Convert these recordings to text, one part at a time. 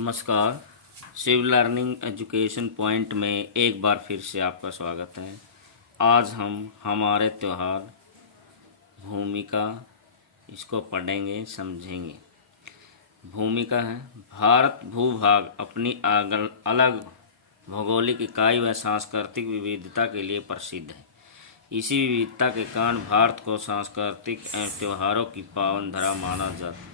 नमस्कार। Shiv learning education point में एक बार फिर से आपका स्वागत है। आज हम हमारे त्यौहार भूमिका इसको पढ़ेंगे, समझेंगे। भूमिका है, भारत भूभाग अपनी अलग भौगोलिक इकाई व सांस्कृतिक विविधता के लिए प्रसिद्ध है। इसी विविधता के कारण भारत को सांस्कृतिक एवं त्योहारों की पावन धरा माना जाता है।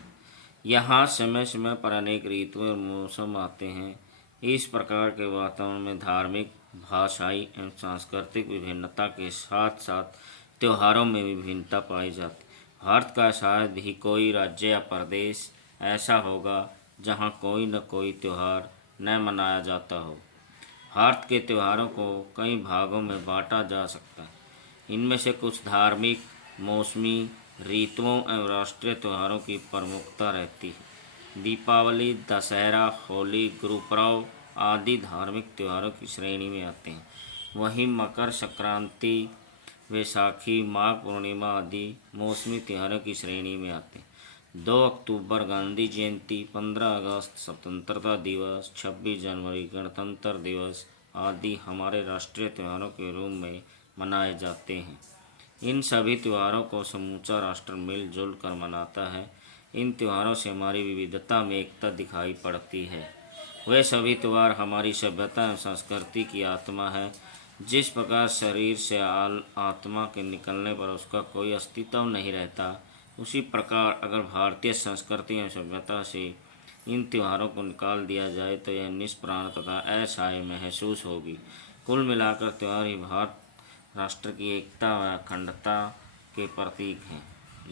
यहाँ समय समय पर अनेक ऋतु और मौसम आते हैं। इस प्रकार के वातावरण में धार्मिक, भाषाई एवं सांस्कृतिक विभिन्नता के साथ साथ त्योहारों में विभिन्नता पाई जाती है। भारत का शायद ही कोई राज्य या प्रदेश ऐसा होगा जहाँ कोई न कोई त्यौहार न मनाया जाता हो। भारत के त्योहारों को कई भागों में बांटा जा सकता है। इनमें से कुछ धार्मिक, मौसमी, ऋतुओं एवं राष्ट्रीय त्योहारों की प्रमुखता रहती है। दीपावली, दशहरा, होली, गुरुपर्व आदि धार्मिक त्योहारों की श्रेणी में आते हैं। वहीं मकर संक्रांति, वैसाखी, माघ पूर्णिमा आदि मौसमी त्योहारों की श्रेणी में आते हैं। 2 अक्टूबर गांधी जयंती, 15 अगस्त स्वतंत्रता दिवस, 26 जनवरी गणतंत्र दिवस आदि हमारे राष्ट्रीय त्योहारों के रूप में मनाए जाते हैं। इन सभी त्योहारों को समूचा राष्ट्र मिलजुल कर मनाता है। इन त्योहारों से हमारी विविधता में एकता दिखाई पड़ती है। वे सभी त्यौहार हमारी सभ्यता एवं संस्कृति की आत्मा है। जिस प्रकार शरीर से आत्मा के निकलने पर उसका कोई अस्तित्व नहीं रहता, उसी प्रकार अगर भारतीय संस्कृति एवं सभ्यता से इन त्योहारों को निकाल दिया जाए तो यह निष्प्राण तथा असहाय महसूस होगी। कुल मिलाकर त्यौहार ही भारत राष्ट्र की एकता व अखंडता के प्रतीक हैं।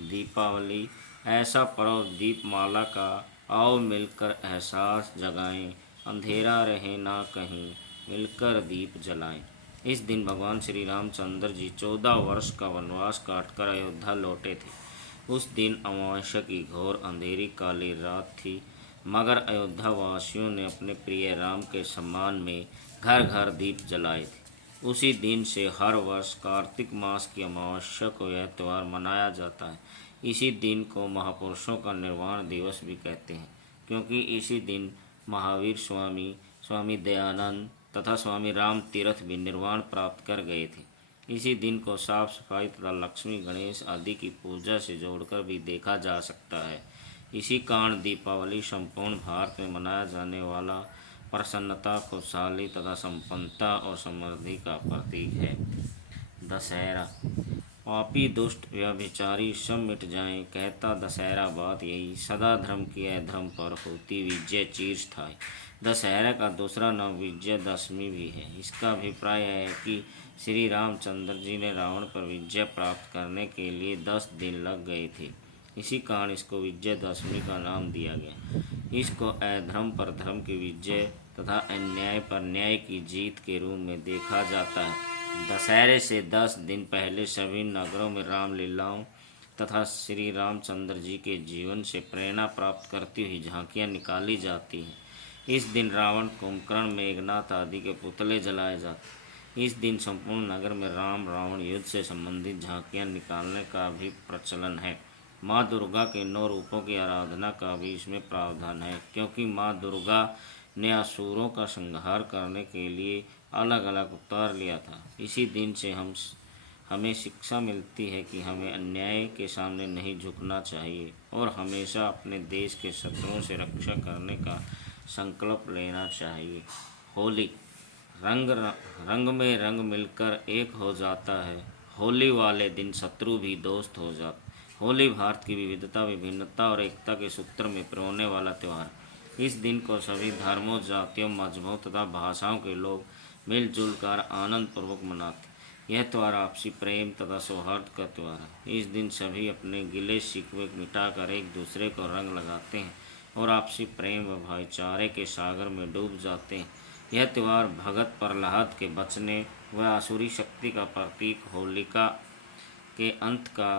दीपावली ऐसा पर्व दीपमाला का, आओ मिलकर एहसास जगाएं, अंधेरा रहे ना कहीं, मिलकर दीप जलाएं। इस दिन भगवान श्री रामचंद्र जी 14 वर्ष का वनवास काटकर अयोध्या लौटे थे। उस दिन अमावस्या की घोर अंधेरी काली रात थी, मगर अयोध्या वासियों ने अपने प्रिय राम के सम्मान में घर घर दीप जलाए थे। उसी दिन से हर वर्ष कार्तिक मास की अमावस्या को यह त्यौहार मनाया जाता है। इसी दिन को महापुरुषों का निर्वाण दिवस भी कहते हैं, क्योंकि इसी दिन महावीर स्वामी, स्वामी दयानंद तथा स्वामी राम तीर्थ भी निर्वाण प्राप्त कर गए थे। इसी दिन को साफ सफाई तथा लक्ष्मी, गणेश आदि की पूजा से जोड़कर भी देखा जा सकता है। इसी कारण दीपावली संपूर्ण भारत में मनाया जाने वाला प्रसन्नता, खुशहाली तथा संपन्नता और समृद्धि का प्रतीक है। दशहरा, पापी दुष्ट व्यभिचारी सब मिट जाएं, कहता दशहरा बात यही, सदा धर्म की अधर्म पर होती विजय चिरस्थायी। दशहरा का दूसरा नाम विजयदशमी भी है। इसका अभिप्राय है कि श्री रामचंद्र जी ने रावण पर विजय प्राप्त करने के लिए 10 दिन लग गए थे। इसी कारण इसको विजयदशमी का नाम दिया गया। इसको अधर्म पर धर्म की विजय तथा अन्याय पर न्याय की जीत के रूप में देखा जाता है। दशहरे से 10 दिन पहले सभी नगरों में रामलीलाओं तथा श्री रामचंद्र जी के जीवन से प्रेरणा प्राप्त करती हुई झांकियाँ निकाली जाती हैं। इस दिन रावण, कुंभकर्ण, मेघनाथ आदि के पुतले जलाए जाते हैं। इस दिन संपूर्ण नगर में राम रावण युद्ध से संबंधित झांकियाँ निकालने का भी प्रचलन है। माँ दुर्गा के 9 रूपों की आराधना का भी इसमें प्रावधान है, क्योंकि माँ दुर्गा ने असुरों का संहार करने के लिए अलग अलग अवतार लिया था। इसी दिन से हमें शिक्षा मिलती है कि हमें अन्याय के सामने नहीं झुकना चाहिए और हमेशा अपने देश के शत्रुओं से रक्षा करने का संकल्प लेना चाहिए। होली, रंग में रंग मिलकर एक हो जाता है। होली वाले दिन शत्रु भी दोस्त हो जाता। होली भारत की विविधता, विभिन्नता और एकता के सूत्र में पिरोने वाला त्यौहार। इस दिन को सभी धर्मों, जातियों, मजहबों तथा भाषाओं के लोग मिलजुल कर आनंद पूर्वक मनाते। यह त्यौहार आपसी प्रेम तथा सौहार्द का त्यौहार है। इस दिन सभी अपने गिले शिकवे मिटाकर एक दूसरे को रंग लगाते हैं और आपसी प्रेम व भाईचारे के सागर में डूब जाते हैं। यह त्यौहार भगत प्रहलाद के बचने व आसुरी शक्ति का प्रतीक, होलिका के अंत का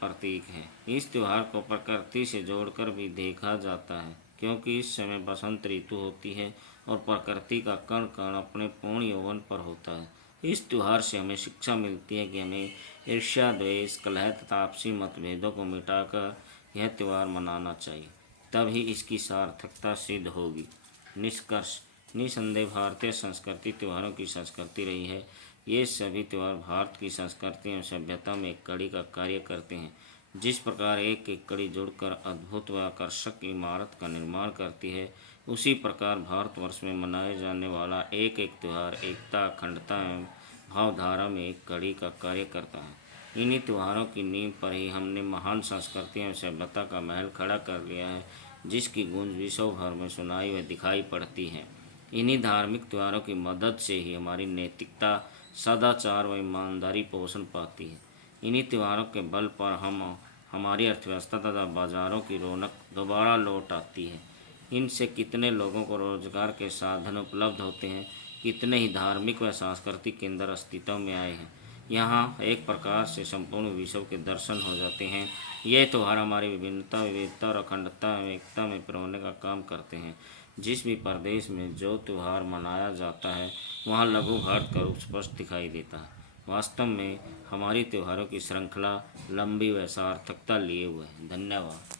प्रतीक है। इस त्यौहार को प्रकृति से जोड़कर भी देखा जाता है, क्योंकि इस समय बसंत ऋतु होती है और प्रकृति का कण कण अपने पूर्ण यौवन पर होता है। इस त्यौहार से हमें शिक्षा मिलती है कि हमें ईर्ष्या, द्वेष, कलह तथा आपसी मतभेदों को मिटाकर यह त्यौहार मनाना चाहिए, तभी इसकी सार्थकता सिद्ध होगी। निष्कर्ष। निसंदेह भारतीय संस्कृति त्योहारों की संस्कृति रही है। ये सभी त्यौहार भारत की संस्कृति एवं सभ्यता में एक कड़ी का कार्य करते हैं। जिस प्रकार एक एक कड़ी जुड़कर अद्भुत व आकर्षक इमारत का निर्माण करती है, उसी प्रकार भारतवर्ष में मनाए जाने वाला एक एक त्यौहार एकता, अखंडता एवं भावधारा में एक कड़ी का कार्य करता है। इन्हीं त्योहारों की नींव पर ही हमने महान संस्कृति एवं सभ्यता का महल खड़ा कर लिया है, जिसकी गूंज विश्व भर में सुनाई व दिखाई पड़ती है। इन्हीं धार्मिक त्योहारों की मदद से ही हमारी नैतिकता, सदाचार व ईमानदारी पोषण पाती है। इन्हीं त्योहारों के बल पर हमारी अर्थव्यवस्था तथा बाजारों की रौनक दोबारा लौट आती है। इनसे कितने लोगों को रोजगार के साधन उपलब्ध होते हैं, कितने ही धार्मिक व सांस्कृतिक केंद्र अस्तित्व में आए हैं। यहाँ एक प्रकार से संपूर्ण विश्व के दर्शन हो जाते हैं। ये त्यौहार हमारी विभिन्नता, विविधता और अखंडता एवं एकता में पिरोने का काम करते हैं। जिस भी प्रदेश में जो त्यौहार मनाया जाता है, वहाँ लघु भारत का रूप स्पष्ट दिखाई देता है। वास्तव में हमारी त्योहारों की श्रृंखला लंबी व सार्थकता लिए हुए है। धन्यवाद।